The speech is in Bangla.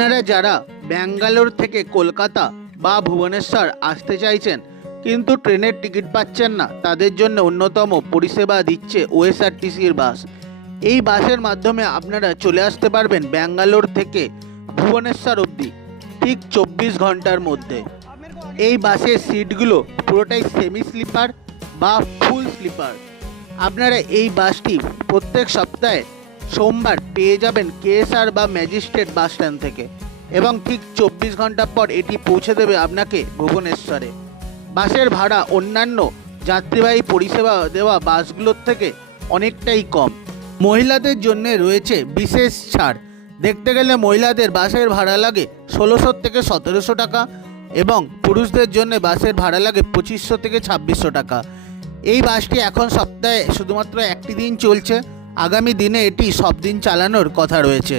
আপনারা যারা ব্যাঙ্গালোর থেকে কলকাতা বা ভুবনেশ্বর আসতে চাইছেন কিন্তু ট্রেনের টিকিট পাচ্ছেন না, তাদের জন্য অন্যতম পরিষেবা দিচ্ছে ওএসআরটিসির বাস। এই বাসের মাধ্যমে আপনারা চলে আসতে পারবেন ব্যাঙ্গালোর থেকে ভুবনেশ্বর অবধি ঠিক 24 ঘন্টার মধ্যে। এই বাসের সিটগুলো পুরোটাই সেমি স্লিপার বা ফুল স্লিপার। আপনারা এই বাসটি প্রত্যেক সপ্তাহে সোমবার পেয়ে যাবেন কেএসআর বা ম্যাজিস্ট্রেট বাস স্ট্যান্ড থেকে, এবং ঠিক 24 ঘন্টা পর এটি পৌঁছে দেবে আপনাকে ভুবনেশ্বরে। বাসের ভাড়া অন্যান্য যাত্রীবাহী পরিষেবা দেওয়া বাসগুলোর থেকে অনেকটাই কম। মহিলাদের জন্য রয়েছে বিশেষ ছাড়। দেখতে গেলে মহিলাদের বাসের ভাড়া লাগে 1600 থেকে 1700 টাকা, এবং পুরুষদের জন্য বাসের ভাড়া লাগে 2500 থেকে 2600 টাকা। এই বাসটি এখন সপ্তাহে শুধুমাত্র একটি দিন চলছে, আগামী দিনে এটি সব দিন চালানোর কথা রয়েছে।